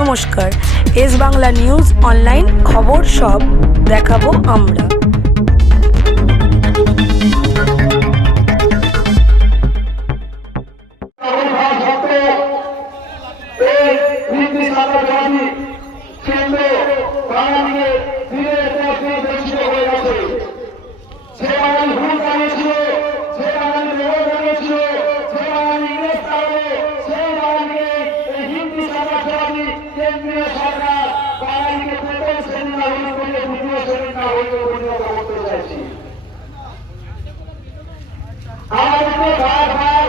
নমস্কার, S Bangla news online খবর সব দেখাবো আমরা। কেন্দ্রীয় সরকার বাঙালিকে প্রথম শ্রেণী নাগরিক থেকে দ্বিতীয় শ্রেণীর নাগরিকে পরিণত করতে চাইছি। আমাদেরকে বারবার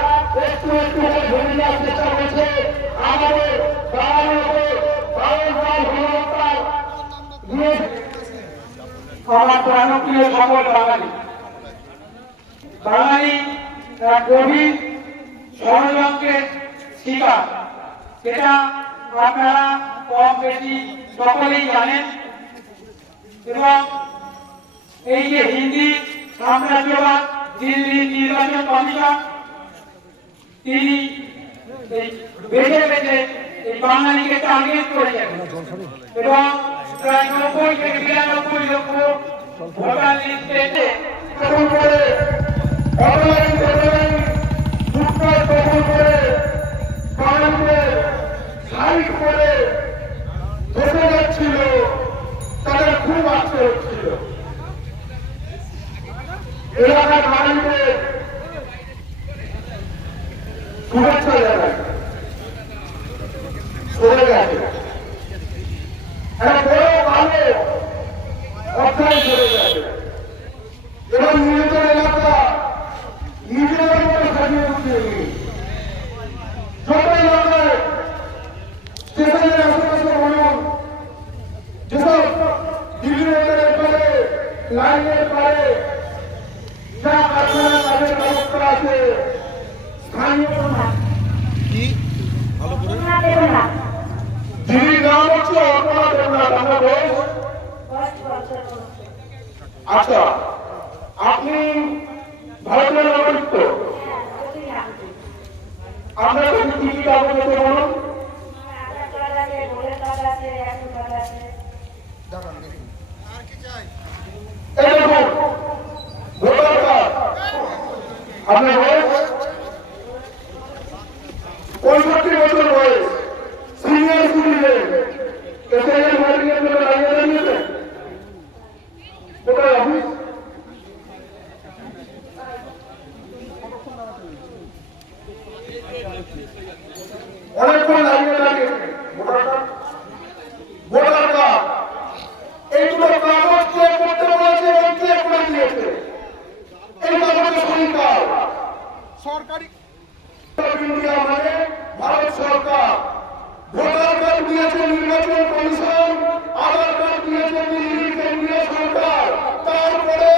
একটু একটু করে ধরে নেওয়ার চেষ্টা করছে। আমাদের বাঙালির উপর বারবার গণহত্যার আমার প্রাণপ্রিয় সকল বাঙালি এক গভীর ষড়যন্ত্রের শিকার, সেটা আপনারা কম বেশি সকলেই জানেন। এবং এই যে হিন্দি সাম্রাজ্যবাদ দিল্লি নির্বাচন কমিশন, তিনি বেছে বেছে এই বাঙালিকে টার্গেট করেছেন এবং প্রায় 90 থেকে 92 লক্ষ ভোটার লিস্টে গ্রহণ করে সাইড করে ধরে যাচ্ছিল। তাদের খুব আসতে হচ্ছিল। এলাকার মানুষদের শুভেচ্ছা জানাই চলে গেছে। একটা বড় ভালো অধ্যায় চলে গেছে এবং নিজেদের এলাকা নিজেদের মতো সাজিয়ে উঠছে। যত এলাকায় স্টেশনের আশেপাশে বলুন, যেসব দিল্লি রোডের পারে লাইনের পারে যা কারখানা কাজের ব্যবস্থা আছে, স্থানীয় যিনি নাম হচ্ছে অর্পণা দেবনাথ। আপনার বয়স? আচ্ছা, আপনি ভারতের নাগরিক তো? আপনার কাছে কি কি কাগজ আছে বলুন? আপনার বয়স 65 বছর বয়স, সিনিয়র সিটিজেন, এসআইয়ের মালিকের জন্য লাইনে দাঁড়িয়েছেন। কোথায় অফিস? অনেকক্ষণ লাইনে দাঁড়িয়েছে। ভোটার কার্ড, এই দুটো কাগজ চেক করতে বলেছে এবং চেক করে দিয়েছে। এই কাগজের সরকার সরকারি ইন্ডিয়া মানে ভারত সরকার। ভোটার কার্ড দিয়েছে নির্বাচন কমিশন, আধার কার্ড দিয়েছে দিল্লি কেন্দ্রীয় সরকার। তারপরে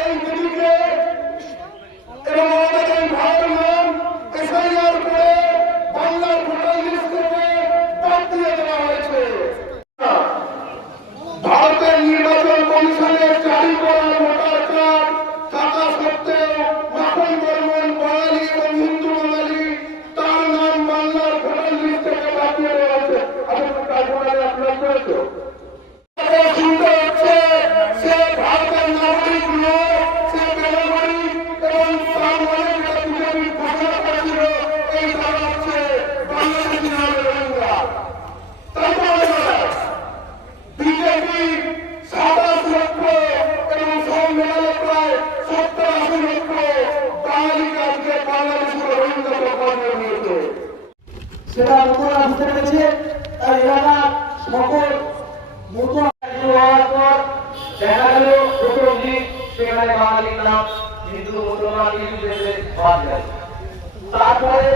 এই দিল্লিকে এবং আমাদের এই ভারতের নাম এসআইআর করে বাংলার ভোটার লিস্ট থেকে বাদ দিয়ে দেওয়া হয়েছে। ভারতের নির্বাচন কমিশনের জারি করা ভোটার কার্ড থাকা সত্ত্বেও মাখন বর্মন বাঙালি এবং হিন্দু বাঙালি, তার নাম বাংলার ভোটার লিস্ট থেকে বাদ দিয়ে দেওয়া হয়েছে। আপনার কার্ড ভোটারে অ্যাপ্লাই করেছো? চিন্তা হচ্ছে সে ভারতের নাগরিক নয়, সে বেনাগরিক এবং তার মনে বিজেপি ঘোষণা করেছিল এই তারা হচ্ছে বাংলাদেশি নামে রোহিঙ্গা। তারপরে বিজেপি 27 লক্ষ এবং সব মেলালে প্রায় 70-80 লক্ষ বাঙালিকে আজকে বাংলাদেশের রোহিঙ্গা প্রকল্পে নিয়েছে। সেটা নতুন আসতে পেরেছে। তাই এলাকা সকল নতুন হওয়ার পর দেখা গেল প্রথম দিন সেখানে বাঙালির নাম হিন্দু মুসলমান হিন্দুদের বাদ যায়। তারপরে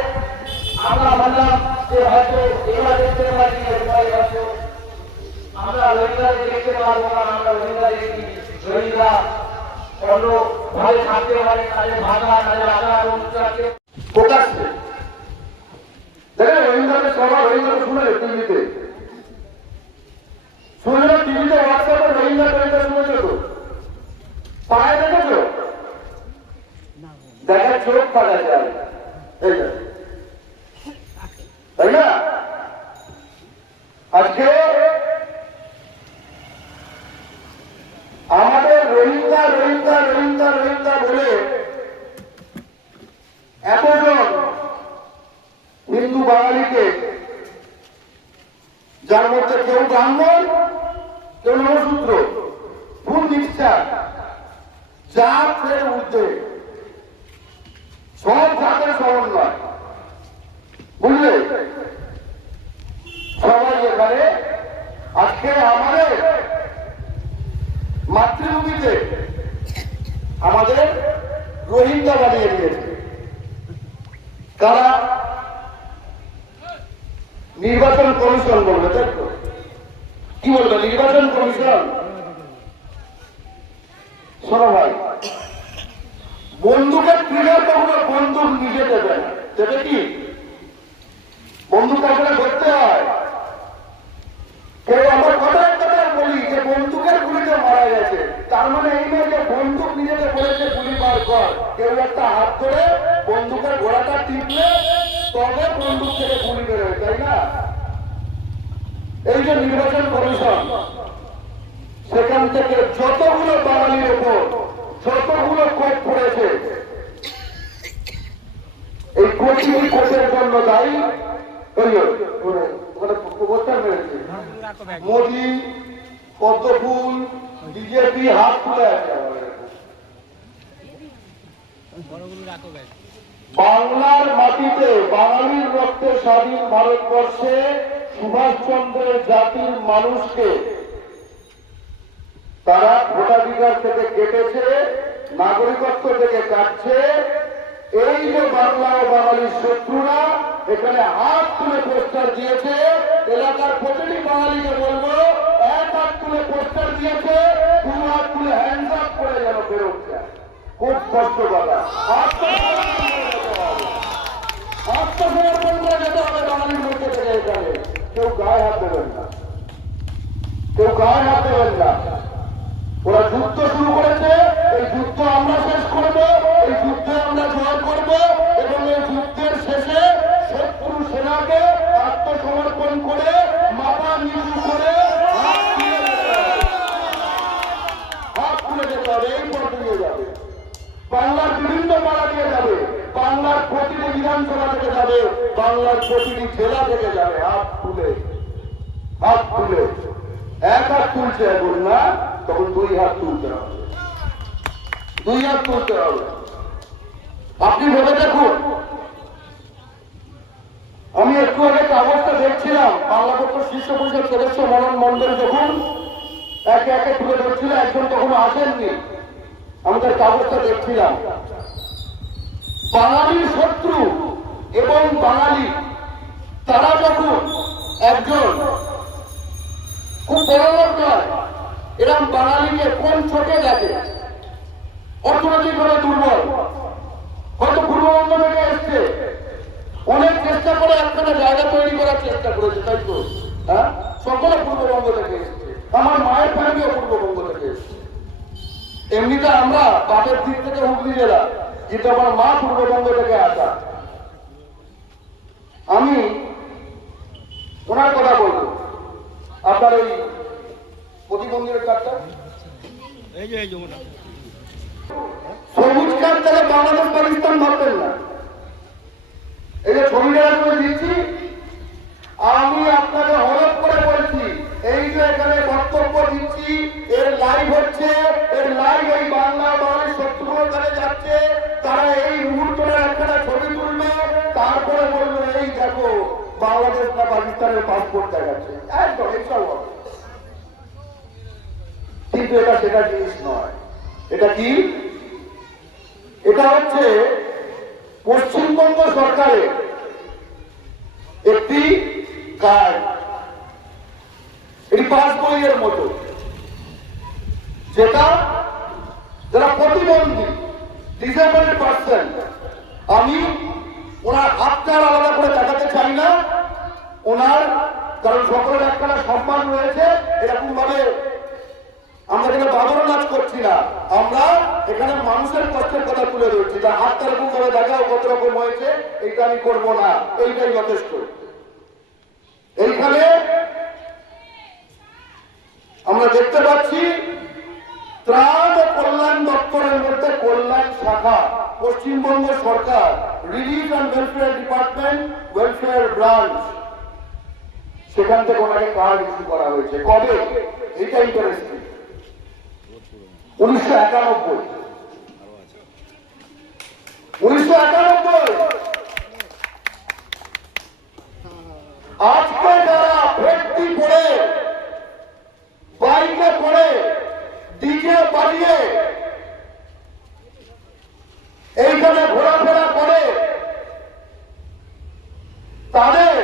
আমরা ভাবলাম যে হয়তো এবার দেখতে পারি হয়তো আমরা রোহিঙ্গাদের দেখতে পারবো না। আমরা রোহিঙ্গা দেখি, রোহিঙ্গা অন্য ভাবে থাকতে পারে, তাদের ভাষা তাদের আচার অনুষ্ঠানকে প্রকাশ্যে দেখেন। রোহিঙ্গাদের সভা রোহিঙ্গাদের শুনে টিভিতে শুনলে, টিভিতে হোয়াটসঅ্যাপে রোহিঙ্গা শুনেছে তো পায়ে দেখেছো? দেখা চোখ পাওয়া যায়, তাই না? আজকে আমাদের রোহিঙ্গা রোহিঙ্গা রোহিঙ্গা রোহিঙ্গা বলে এতজন হিন্দু বাঙালিকে, যার মধ্যে কেউ ব্রাহ্মণ, কেউ নমশূদ্র, ফুল মিক্সচার, জাতের ঊর্ধ্বে সব জাতের সমন্বয়, বুঝলে? সবাই এখানে আজকে আমাদের মাতৃভূমিতে আমাদের রোহিঙ্গা বানিয়ে দিয়েছে। কারা? নির্বাচন কমিশন বলবে, তাই তো? কি বলবে নির্বাচন কমিশন? শোনো ভাই, বন্দুকের ট্রিগার কখনো বন্দুক নিজে দেবে না, দেবে কি? বন্দুক কখনো ধরতে হয়। কেউ আমার কথায় কথায় বলি যে বন্দুকের গুলিতে মারা গেছে, তার মানে এই নয় যে বন্দুক নিজেকে বলেছে গুলি বার কর। কেউ একটা হাত ধরে বন্দুকের ঘোড়াটা টিপলে তবে বন্দুক থেকে গুলি বেরোয়, তাই না? এই যে নির্বাচন কমিশন, সেখান থেকে যতগুলো বাঙালির উপর যতগুলো কোপ পড়েছে, এই প্রতিটি কোপের জন্য দায়ী মোদী, পদ্মফুল, বিজেপি হাত তুলে আছে। বাংলার মাটিতে বাঙালির রক্তে স্বাধীন ভারতবর্ষে সুভাষচন্দ্রের জাতির মানুষকে তারা ভোটাধিকার থেকে কেটেছে, নাগরিকত্ব থেকে কাটছে। এই যে বাংলা ও বাঙালির শত্রুরা এখানে হাত তুলে পোস্টার দিয়েছে, এলাকার প্রতিটি বাঙালিকে বলবো, এক হাত তুলে পোস্টার দিয়েছে, দু হাত তুলে হ্যান্ডস আপ করে যেন ফেরত যায়। খুব কষ্ট কথা, আত্মসমর্পণ করে যেতে হবে বাঙালির মধ্যে থেকে। এখানে কেউ গায়ে হাত দেবেন না, কেউ গায়ে হাত দেবেন না। ওরা যুদ্ধ শুরু করেছে, এই যুদ্ধ আমরা শেষ করব, এই যুদ্ধে আমরা জয় করব এবং এই যুদ্ধের শেষে শত্রু সেনাকে আত্মসমর্পণ করে মাথা নিচু করে হাত তুলে যেতে হবে। এই পথ নিয়ে যাবে, বাংলার বিভিন্ন পাড়া দিয়ে যাবে, বাংলার প্রতিটি বিধানসভা থেকে যাবে, বাংলার প্রতিটি জেলা থেকে যাবে। হাত তুলে, হাত তুলে। এক হাত তুলছে এখন না, তখন দুই হাত তুলতে হবে, দুই হাত তুলতে হবে। আপনি ভেবে দেখুন, আমি একটু আগে কাগজটা দেখছিলাম, বাংলা পক্ষ শীর্ষ পরিষদ সদস্য মনন মন্ডল যখন একে একে তুলে ধরছিল, একজন তখনও আসেননি, আমাদের কাগজটা দেখছিলাম। বাঙালির শত্রু এবং বাঙালি তারা যখন একজন খুব বড় লোক নয়, এরকম বাঙালিকে কোন চোখে দেখে? অর্থনৈতিকভাবে দুর্বল, হয়তো পূর্ববঙ্গ থেকে এসছে, অনেক চেষ্টা করে একখানা জায়গা তৈরি করার চেষ্টা করেছে, তাই তো? হ্যাঁ, সকলে পূর্ববঙ্গ থেকে এসছে, আমার মায়ের ফ্যামিলিও পূর্ববঙ্গ থেকে এসছে। এমনিতে আমরা বাপের দিক থেকে হুগলি জেলা, কিন্তু আমার মা পূর্ববঙ্গ থেকে আসা। আমি ওনার কথা বলবো, আপনার ওই প্রতিবন্ধীর কার্ডটা, সবুজ কার্ড থেকে বাংলাদেশ পাকিস্তান ভাববেন না। এই যে ছবিটা করে দিচ্ছি, আমি আপনাকে হলফ করে বলছি, এই যে এখানে বক্তব্য দিচ্ছি, এর লাইভ হচ্ছে, এর লাইভ এই বাংলা বাঙালির শত্রুর কাছে যাচ্ছে। তারা এই মুহূর্তের একটা ছবি তুলবে, তারপরে বলবে এই দেখো বাংলাদেশ না পাকিস্তানের পাসপোর্ট দেখাচ্ছে। একদম এইসব হবে, কিন্তু এটা সেটা জিনিস নয়। এটা কি? এটা হচ্ছে পশ্চিমবঙ্গ সরকারের একটি কার্ড, এটি পাস বইয়ের মতো, যেটা যারা প্রতিবন্ধী ডিসেবল পার্সন, আমি ওনার হাতটা আলাদা করে দেখাতে চাই না ওনার, কারণ সকলের একটা সম্মান রয়েছে। এরকম ভাবে আমরা এখানে বাদর নাচ করছি না, আমরা এখানে মানুষের কষ্টের কথা তুলে ধরছি। তার হাতটা এরকম ভাবে দেখাও কত রকম হয়েছে, এইটা আমি করবো না, এইটাই যথেষ্ট। এইখানে দেখতে পাচ্ছি ত্রাণ ও কল্যাণ দপ্তরের মধ্যে কল্যাণ শাখা, পশ্চিমবঙ্গ সরকার, relief and welfare department, welfare branch, সেখান থেকে ওনাকে কার্ড ইস্যু করা হয়েছে। কবে? এটা ইন্টারেস্টিং। 1991। 1991। আজকে যারা ভর্তি করে বাইকে করে ডিজে বাজিয়ে এইখানে ঘোরাফেরা করে, তাদের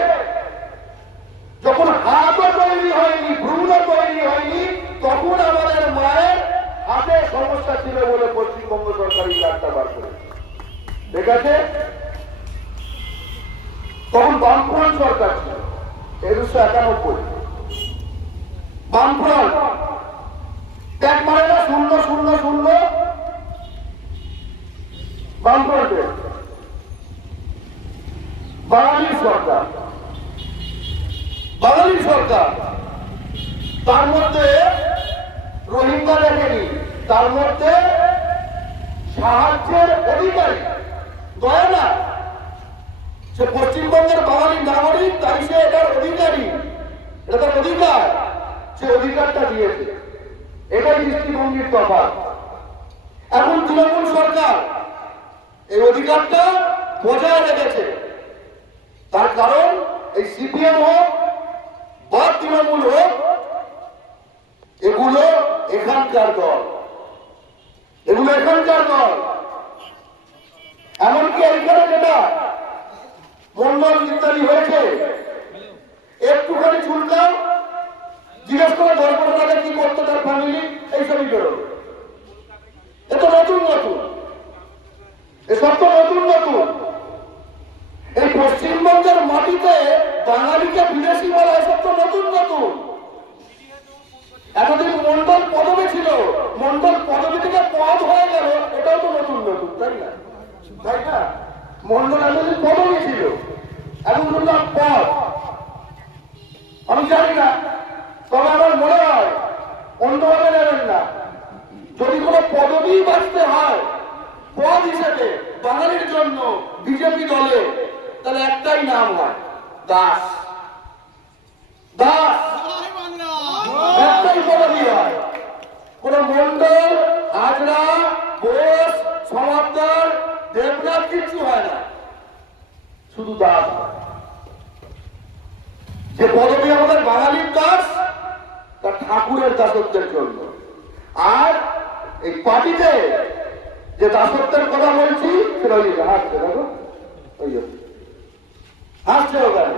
যখন হাতও তৈরি হয়নি, ভ্রূণও তৈরি হয়নি, তখন আমাদের মায়ের হাতে সমস্যা ছিল বলে পশ্চিমবঙ্গ সরকারি কার্ডটা বার করে। ঠিক আছে? তখন বামফ্রন্ট সরকার ছিল। 1991 বামফ্রন্ট ট্যাগ মারে না, 000 বামফ্রন্টের বাঙালি সরকার, বাঙালি সরকার। তার মধ্যে রোহিঙ্গা দেখেনি, তার মধ্যে সাহায্যের অধিকারী, দয়া না, সে পশ্চিমবঙ্গের বাঙালি নাগরিক, তাই সে এটার অধিকারী, এটা তার অধিকার, সে অধিকারটা দিয়েছে। এটাই দৃষ্টিভঙ্গির তফাৎ। এখন তৃণমূল সরকার এই অধিকারটা বজায় রেখেছে। তার কারণ এই সিপিএম হোক বা তৃণমূল হোক, এগুলো এখানকার দল, এগুলো এখানকার দল। এমনকি এইখানে যেটা মন্ডল ইত্যাদি হয়েছে, একটুখানি চুলকাও, জিজ্ঞেস করে 10 বছর আগে কি করতো তার ফ্যামিলি, এইসবই বেরোবে। এ তো নতুন নতুন, এসব তো নতুন নতুন। এই পশ্চিমবঙ্গের মাটিতে বাঙালিকে বিদেশি বলা, এসব তো নতুন নতুন। এতদিন মন্ডল পদবী ছিল, মন্ডল পদবী থেকে পদ হয়ে গেল, এটাও তো নতুন নতুন, তাই না? তাই না? মন্ডল এতদিন পদবী ছিল, এখন বললাম পদ। আমি জানি না, তবে আমার মনে হয় অন্যভাবে নেবেন না। যদি কোনো পদবী বাঁচতে হয় পদ হিসেবে বাঙালির জন্য বিজেপি দলে, তাহলে একটাই নাম হয়, দাস। দাস একটাই পদবী হয়। কোন মন্ডল, হাজরা, বোস, সমাদ্দার, দেবনাথ কিছু হয় না, শুধু দাস। যে পদবী আমাদের বাঙালির দাস, তা ঠাকুরের দাসত্বের জন্য। আর এই পার্টিতে যে দাসত্বের কথা বলছি, সেটা ওই হাসছে, দেখো ওই হাসছে ওখানে।